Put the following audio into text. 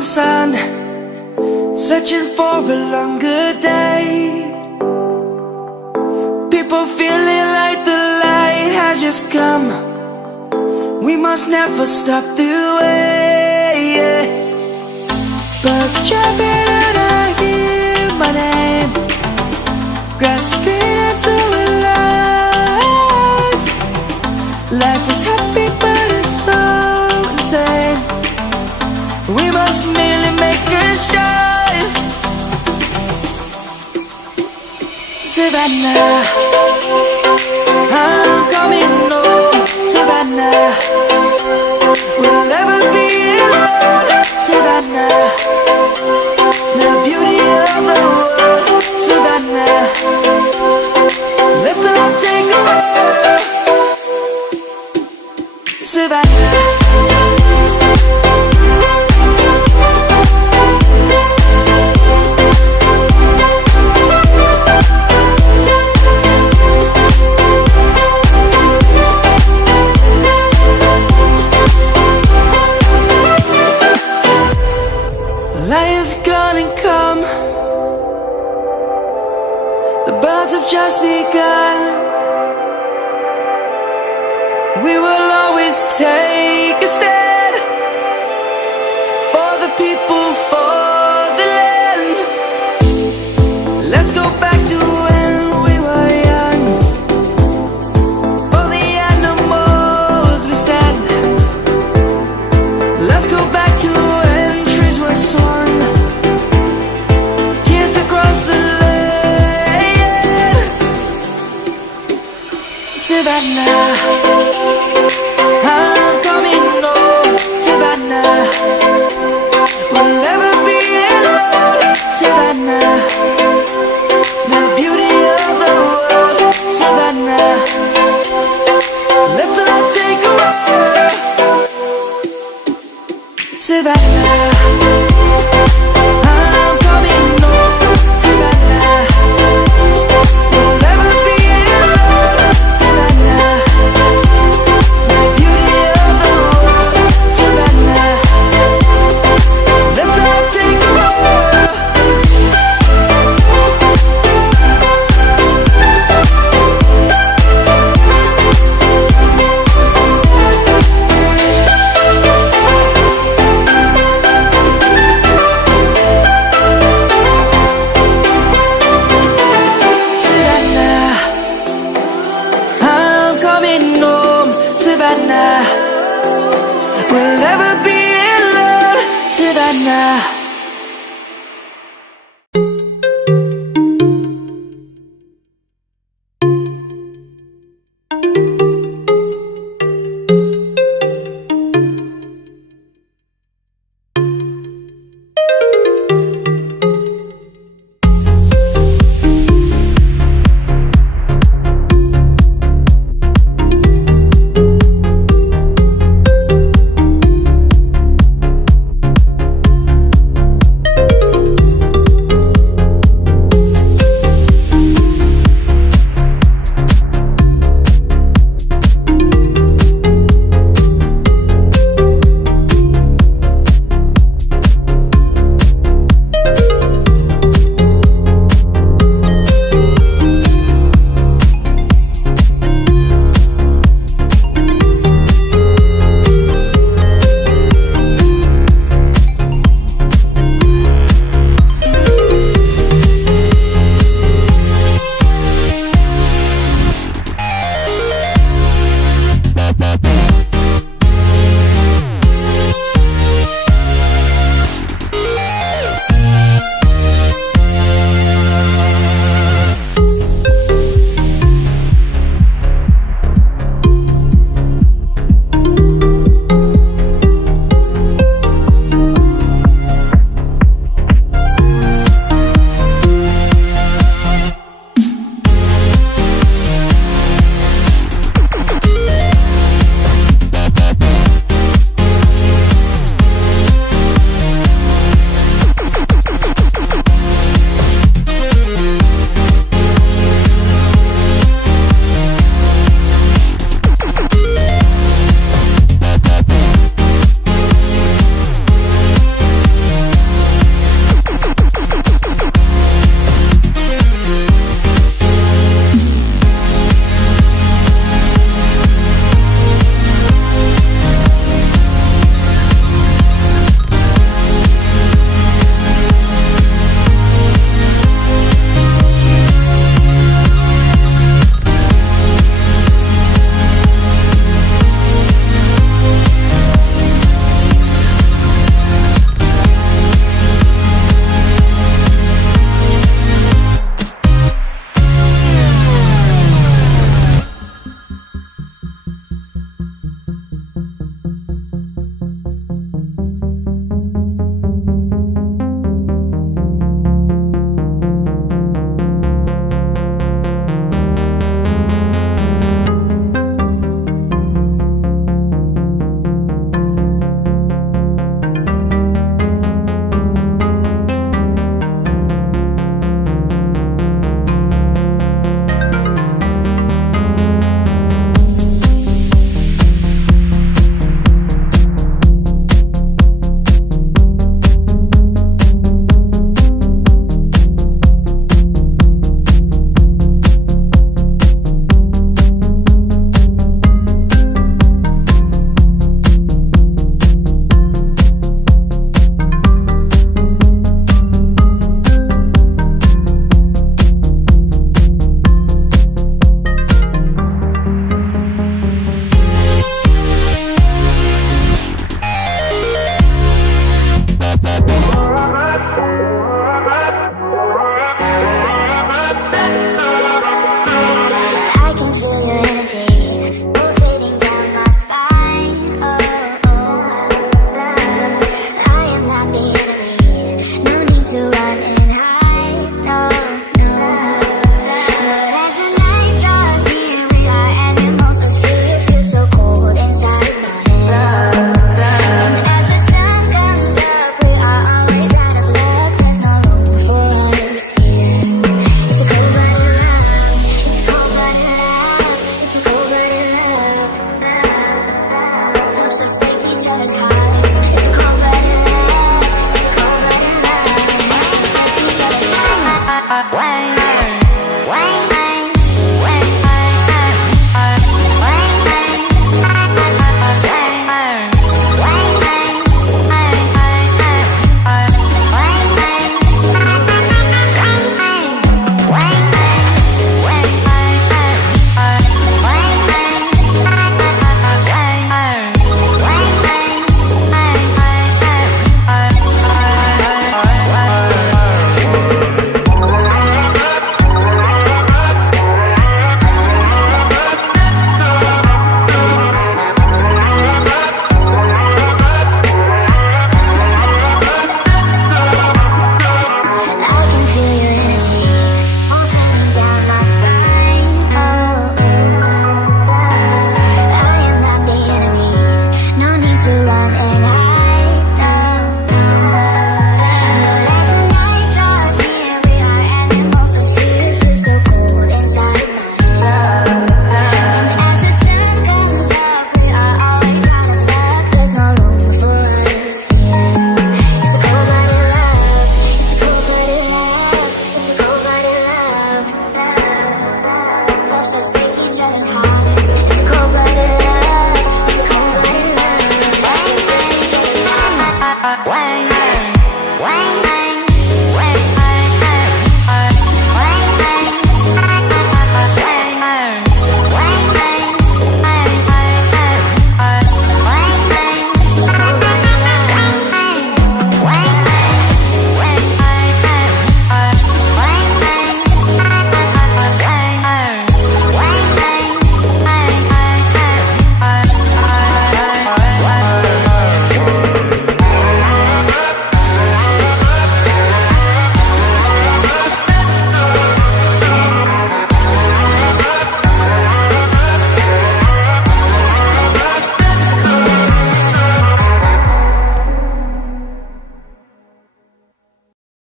morning sun, searching for a longer day. People feeling like the light has just come. We must never stop the way. Birds chirping and I hear my name, grasping into a life. Life is happy but it's so insane. We must merely make a start. Savannah, I'm coming home. Savannah, we'll never be alone. Savannah, the beauty of the world. Savannah, let's all take a ride. Savannah. Light is gonna come. The birds have just begun. We will always take a stand for the people, for the land. Let's go back to when we were young. For the animals we stand. Let's go back to when trees were swung. Savannah, I'm coming home. Savannah, we'll never be alone. Savannah, the beauty of the world. Savannah, let's all take a ride. Savannah, I'm coming home. Savannah, we'll never be alone. Savannah, the beauty of the world. Savannah, let's all take a ride. Savannah, I'm coming home. Savannah, we'll never be alone. Savannah.